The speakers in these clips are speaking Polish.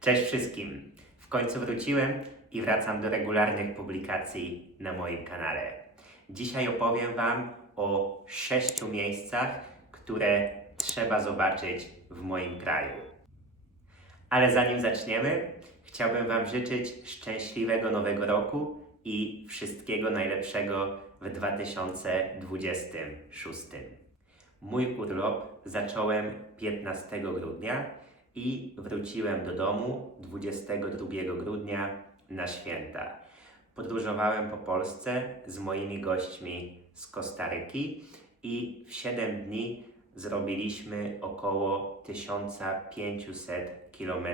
Cześć wszystkim! W końcu wróciłem i wracam do regularnych publikacji na moim kanale. Dzisiaj opowiem Wam o 6 miejscach, które trzeba zobaczyć w moim kraju. Ale zanim zaczniemy, chciałbym Wam życzyć szczęśliwego nowego roku i wszystkiego najlepszego w 2026. Mój urlop zacząłem 15 grudnia i wróciłem do domu 22 grudnia na święta. Podróżowałem po Polsce z moimi gośćmi z Kostaryki i w 7 dni zrobiliśmy około 1500 km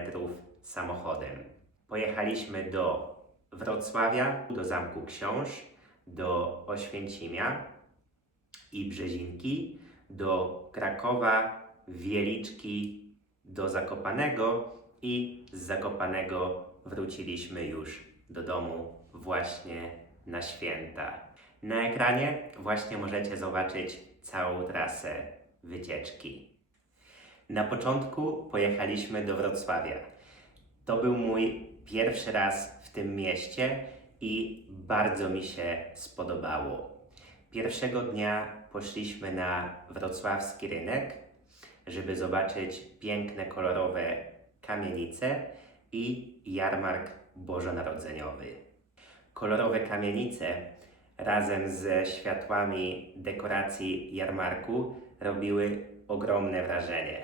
samochodem. Pojechaliśmy do Wrocławia, do Zamku Książ, do Oświęcimia i Brzezinki, do Krakowa, Wieliczki, do Zakopanego i z Zakopanego wróciliśmy już do domu właśnie na święta. Na ekranie właśnie możecie zobaczyć całą trasę wycieczki. Na początku pojechaliśmy do Wrocławia. To był mój pierwszy raz w tym mieście i bardzo mi się spodobało. Pierwszego dnia poszliśmy na wrocławski rynek, żeby zobaczyć piękne, kolorowe kamienice i jarmark bożonarodzeniowy. Kolorowe kamienice razem ze światłami dekoracji jarmarku robiły ogromne wrażenie.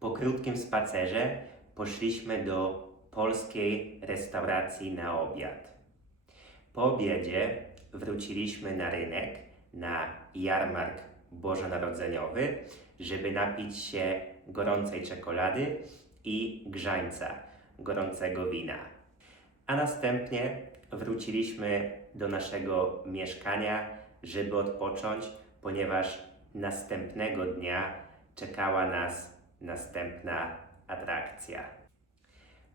Po krótkim spacerze poszliśmy do polskiej restauracji na obiad. Po obiedzie wróciliśmy na rynek, na jarmark bożonarodzeniowy, żeby napić się gorącej czekolady i grzańca, gorącego wina. A następnie wróciliśmy do naszego mieszkania, żeby odpocząć, ponieważ następnego dnia czekała nas następna atrakcja.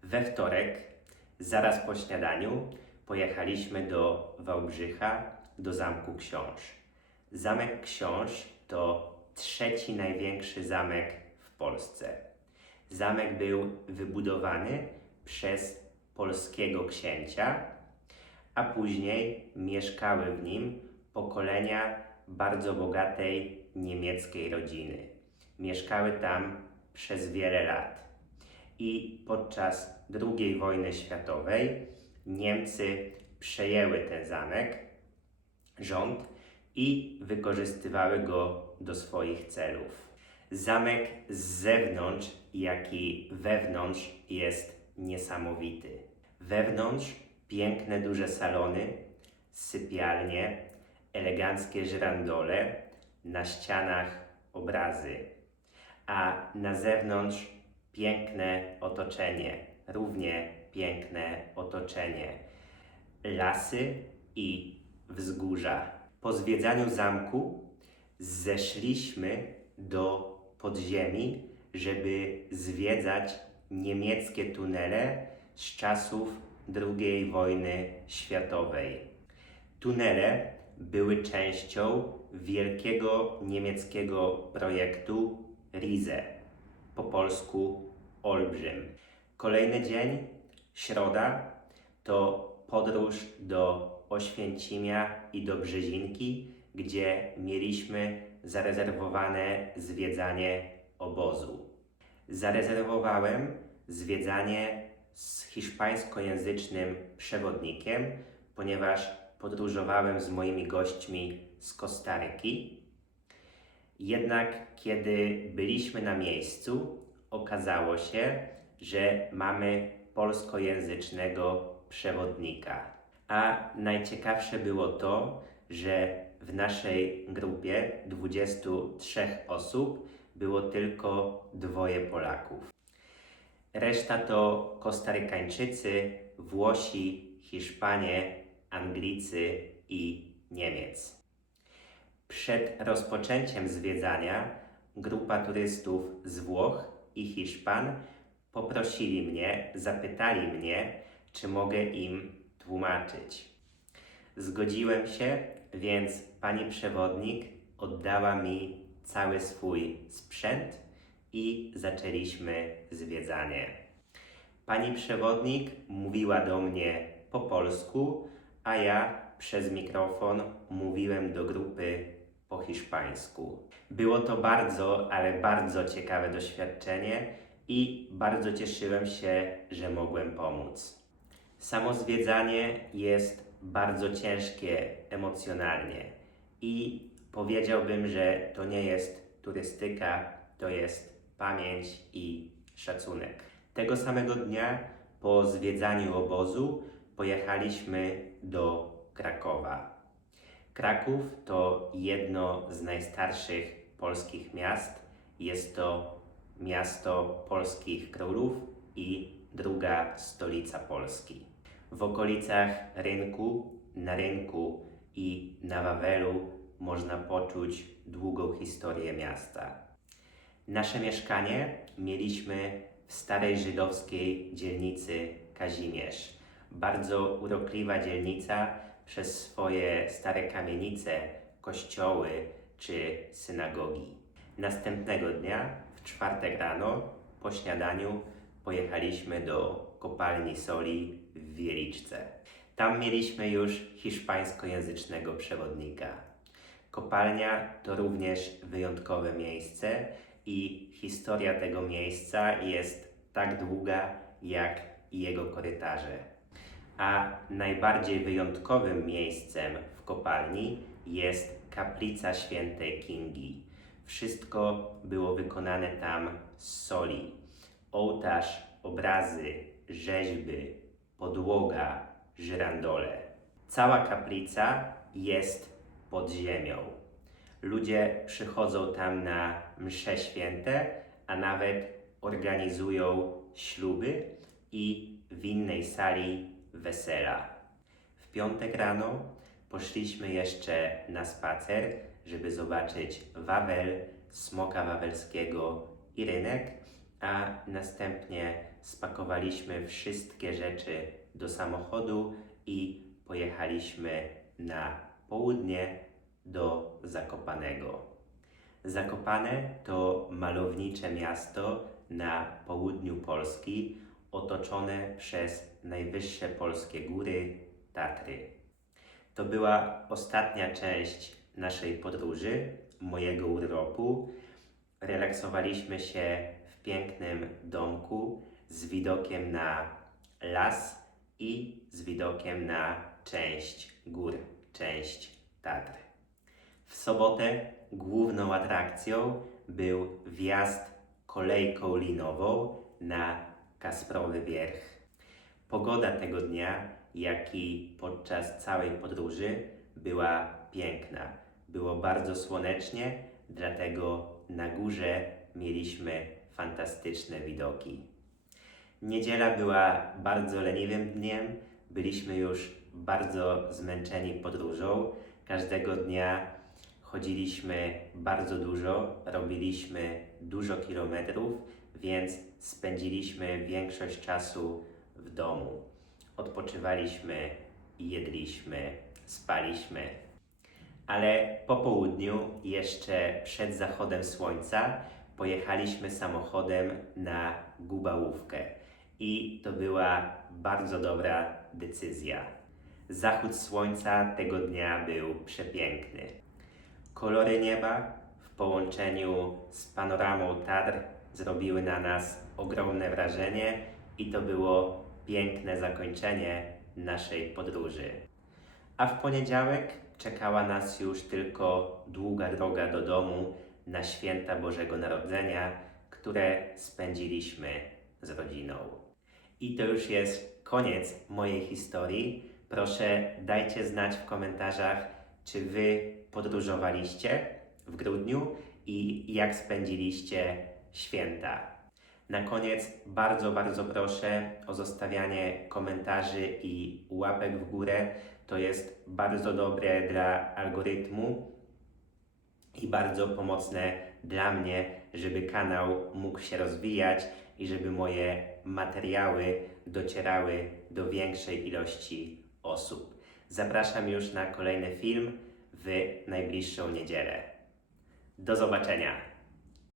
We wtorek, zaraz po śniadaniu, pojechaliśmy do Wałbrzycha, do Zamku Książ. Zamek Książ to trzeci największy zamek w Polsce. Zamek był wybudowany przez polskiego księcia, a później mieszkały w nim pokolenia bardzo bogatej niemieckiej rodziny. Mieszkały tam przez wiele lat. I podczas II wojny światowej Niemcy przejęły ten zamek, rząd, i wykorzystywały go do swoich celów. Zamek z zewnątrz, jak i wewnątrz jest niesamowity. Wewnątrz piękne, duże salony, sypialnie, eleganckie żyrandole, na ścianach obrazy, a na zewnątrz piękne otoczenie, równie piękne otoczenie, lasy i wzgórza. Po zwiedzaniu zamku zeszliśmy do podziemi, żeby zwiedzać niemieckie tunele z czasów II wojny światowej. Tunele były częścią wielkiego niemieckiego projektu Riese, po polsku Olbrzym. Kolejny dzień, środa, to podróż do Oświęcimia i do Brzezinki, gdzie mieliśmy zarezerwowane zwiedzanie obozu. Zarezerwowałem zwiedzanie z hiszpańskojęzycznym przewodnikiem, ponieważ podróżowałem z moimi gośćmi z Kostaryki. Jednak kiedy byliśmy na miejscu, okazało się, że mamy polskojęzycznego przewodnika. A najciekawsze było to, że w naszej grupie 23 osób było tylko 2 Polaków. Reszta to Kostarykańczycy, Włosi, Hiszpanie, Anglicy i Niemiec. Przed rozpoczęciem zwiedzania grupa turystów z Włoch i Hiszpan zapytali mnie, czy mogę im tłumaczyć. Zgodziłem się, więc pani przewodnik oddała mi cały swój sprzęt i zaczęliśmy zwiedzanie. Pani przewodnik mówiła do mnie po polsku, a ja przez mikrofon mówiłem do grupy po hiszpańsku. Było to bardzo, ale bardzo ciekawe doświadczenie i bardzo cieszyłem się, że mogłem pomóc. Samo zwiedzanie jest bardzo ciężkie emocjonalnie i powiedziałbym, że to nie jest turystyka, to jest pamięć i szacunek. Tego samego dnia po zwiedzaniu obozu pojechaliśmy do Krakowa. Kraków to jedno z najstarszych polskich miast. Jest to miasto polskich królów i druga stolica Polski. W okolicach na rynku i na Wawelu można poczuć długą historię miasta. Nasze mieszkanie mieliśmy w starej żydowskiej dzielnicy Kazimierz. Bardzo urokliwa dzielnica przez swoje stare kamienice, kościoły czy synagogi. Następnego dnia, w czwartek rano, po śniadaniu pojechaliśmy do kopalni soli w Wieliczce. Tam mieliśmy już hiszpańskojęzycznego przewodnika. Kopalnia to również wyjątkowe miejsce i historia tego miejsca jest tak długa jak i jego korytarze. A najbardziej wyjątkowym miejscem w kopalni jest kaplica świętej Kingi. Wszystko było wykonane tam z soli. Ołtarz, obrazy, rzeźby, podłoga, żyrandole. Cała kaplica jest pod ziemią. Ludzie przychodzą tam na msze święte, a nawet organizują śluby i w innej sali wesela. W piątek rano poszliśmy jeszcze na spacer, żeby zobaczyć Wawel, smoka wawelskiego i rynek, a następnie spakowaliśmy wszystkie rzeczy do samochodu i pojechaliśmy na południe do Zakopanego. Zakopane to malownicze miasto na południu Polski, otoczone przez najwyższe polskie góry Tatry. To była ostatnia część naszej podróży, mojego urlopu. Relaksowaliśmy się w pięknym domku z widokiem na las i z widokiem na część gór, część Tatr. W sobotę główną atrakcją był wjazd kolejką linową na Kasprowy Wierch. Pogoda tego dnia, jak i podczas całej podróży, była piękna. Było bardzo słonecznie, dlatego na górze mieliśmy fantastyczne widoki. Niedziela była bardzo leniwym dniem, byliśmy już bardzo zmęczeni podróżą. Każdego dnia chodziliśmy bardzo dużo, robiliśmy dużo kilometrów, więc spędziliśmy większość czasu w domu. Odpoczywaliśmy, jedliśmy, spaliśmy. Ale po południu, jeszcze przed zachodem słońca, pojechaliśmy samochodem na Gubałówkę. I to była bardzo dobra decyzja. Zachód słońca tego dnia był przepiękny. Kolory nieba w połączeniu z panoramą Tatr zrobiły na nas ogromne wrażenie i to było piękne zakończenie naszej podróży. A w poniedziałek czekała nas już tylko długa droga do domu na święta Bożego Narodzenia, które spędziliśmy z rodziną. I to już jest koniec mojej historii. Proszę, dajcie znać w komentarzach, czy Wy podróżowaliście w grudniu i jak spędziliście święta. Na koniec bardzo, bardzo proszę o zostawianie komentarzy i łapek w górę. To jest bardzo dobre dla algorytmu i bardzo pomocne dla mnie, żeby kanał mógł się rozwijać i żeby moje materiały docierały do większej ilości osób. Zapraszam już na kolejny film w najbliższą niedzielę. Do zobaczenia!